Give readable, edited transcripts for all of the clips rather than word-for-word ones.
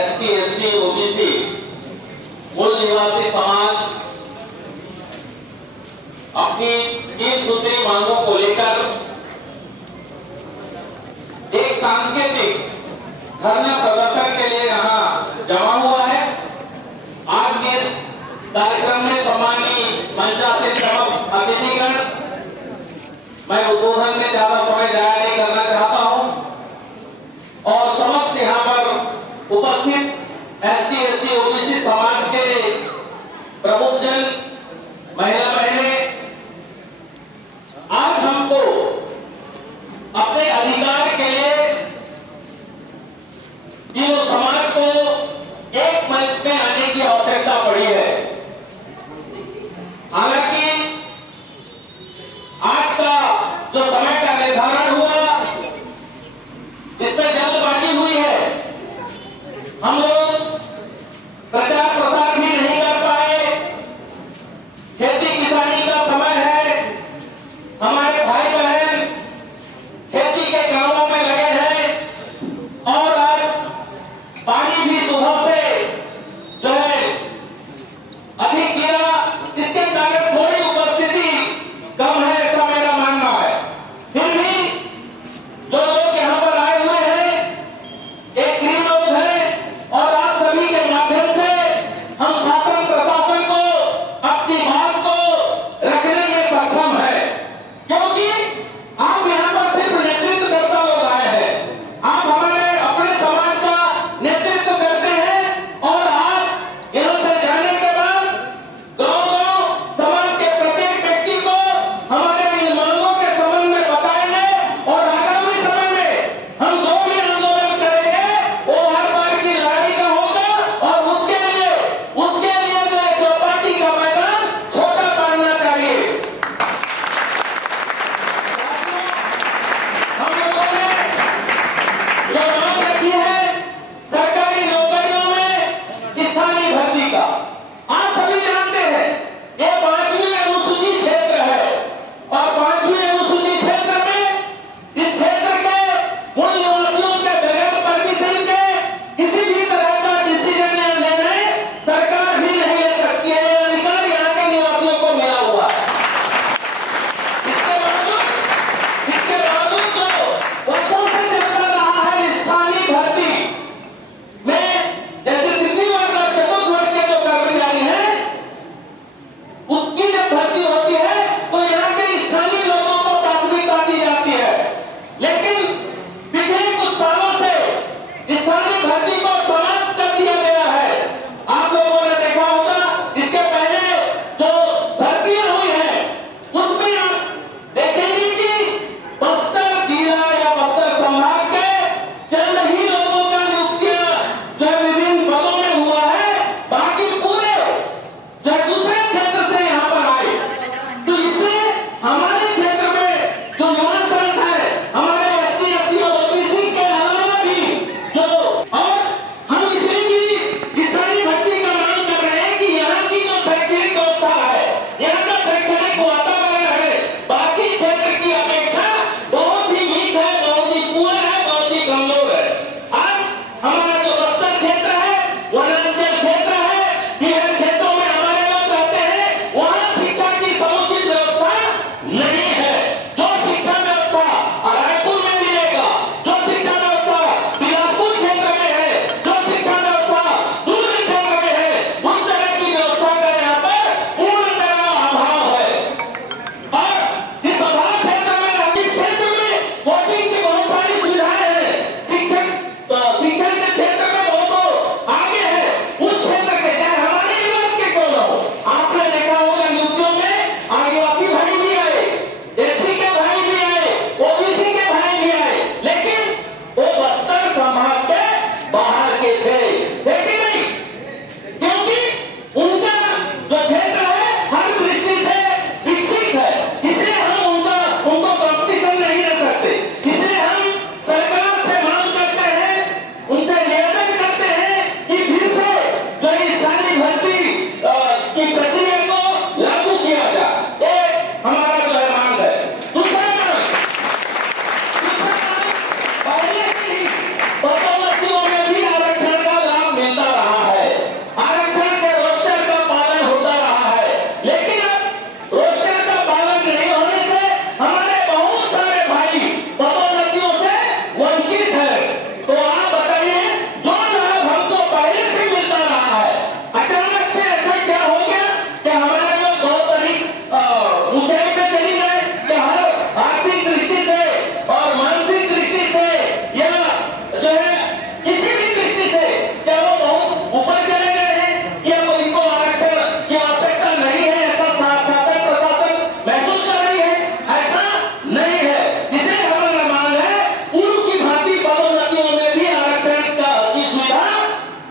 ST, SC, OBC, मूल निवासी समाज अपनी 3 सूत्री मांगों को लेकर एक सांकेतिक धरना प्रदर्शन के लिए यहाँ जमा हुआ है। आज के इस कार्यक्रम में सम्मानीय मंचासीन समस्त अतिथिगण, मैं उद्बोधन में ज्यादा समय जाया नहीं करना चाहता हूं और समस्त यहाँ पर उपस्थित एसटी, एससी, ओबीसी समाज के प्रबुद्धजन, महिला बहनें, आज हमको अपने अधिकार के लिए तीनों समाज को एक मंच में आने की आवश्यकता पड़ी है। हालांकि आज का जो समय का निर्धारण हुआ, इसमें जल्दबाजी हुई है। हम लोग प्रचार प्रसार भी नहीं कर पाए। खेती किसानी का समय है, हमारे भाई बहन खेती के कामों में लगे हैं और आज पानी भी सुबह से जो है अधिक गिरा, इसके कारण थोड़ी उपस्थिति कम है, ऐसा मेरा मानना है। फिर भी जो लोग यहाँ पर आए हुए हैं, एक ही लोग हैं और आप सभी के माध्यम से हम शासन प्रशासन को अपनी बात को रखने में सक्षम है, क्योंकि आप यहाँ पर सिर्फ नेतृत्व करता लोग आए हैं। आप हमारे अपने समाज का नेतृत्व करते हैं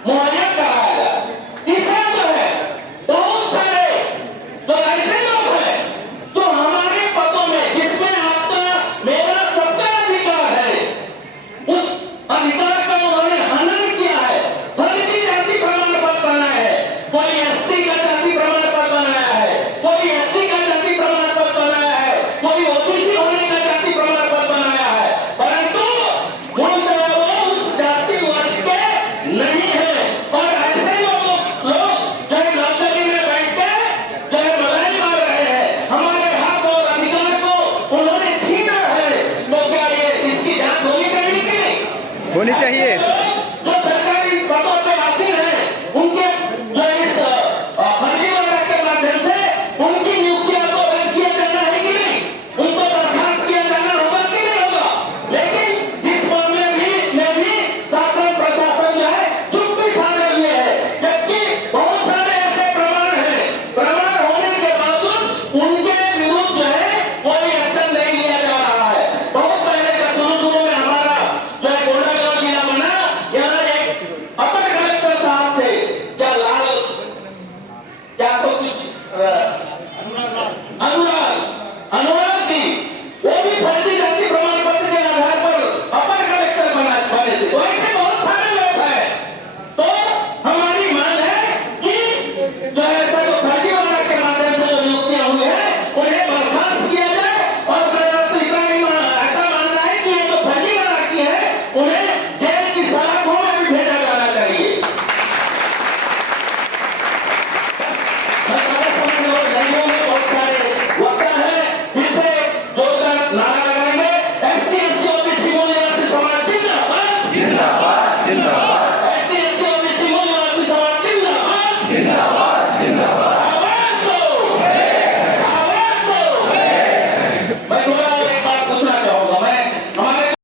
मुहैया कराया जाए। तीसरा जो है, बहुत सारे जो ऐसे लोग हैं जो हमारे पदों में, जिसमें आपका मेरा सबका अधिकार है, उस अधिकार का उन्होंने हनन किया है। फर्जी जाति प्रमाण पत्र बनाया है, कोई एसटी का जाति प्रमाण पत्र बनाया है, कोई एससी का जाति प्रमाण पत्र बनाया है, कोई ओबीसी होने का जाति प्रमाण पत्र बनाया है, परंतु मूलतः वो उस जाति वर्ग के नहीं है। और ऐसे लोग जो है नौकरी में बैठ के जो है मलाई मार रहे हैं, हमारे हक और अधिकार को उन्होंने छीना है। तो क्या ये इसकी जांच होनी चाहिए कि नहीं? होनी चाहिए। जो सरकारी पदों पे हासिल हैं, उनके जो इस फर्जी वगैरह के माध्यम से उनकी नियुक्तियां को रद्द किया जाना है कि नहीं? उनको बर्खास्त किया जाना होगा कि नहीं होगा? लेकिन इस मामले में भी शासन प्रशासन जो है चुप्पी साधे हुए है, जबकि बहुत सारे ऐसे प्रमाण हैं, प्रमाण होने के बावजूद उनके विरुद्ध जो है कोई एक्शन नहीं लिया जा रहा है। बहुत पहले का शुरू में हमारा जो है कोंडागांव जिला बना, यहाँ एक अपर कलेक्टर साहब थे, क्या लाल, क्या तो कुछ अनुराग जी, वो भी फर्जी जाति प्रमाण पत्र के आधार पर अपर कलेक्टर बने थे। तो ऐसे बहुत सारे लोग हैं। तो हमारी मांग है कि जो ऐसा जो फर्जी वगैरह के माध्यम से जो नियुक्तियां हुई है, उन्हें बर्खास्त किया जाए। और मेरा तो इतना ही ऐसा मानना है कि ये जो फर्जी वगैरह की है, उन्हें जेल की सलाखों में भी भेजा जाना चाहिए। सरकारी समझ लो, नदियों में बहुत सारे वक्ता हैं, जिनसे जोरदार नारा लगाएंगे, एसटी एससी ओबीसी मूल्यवान समाज जिंदाबाद, जिंदाबाद जिंदाबाद एसटी एससी ओबीसी मूल्यवान समाज जिंदाबाद, जिंदाबाद।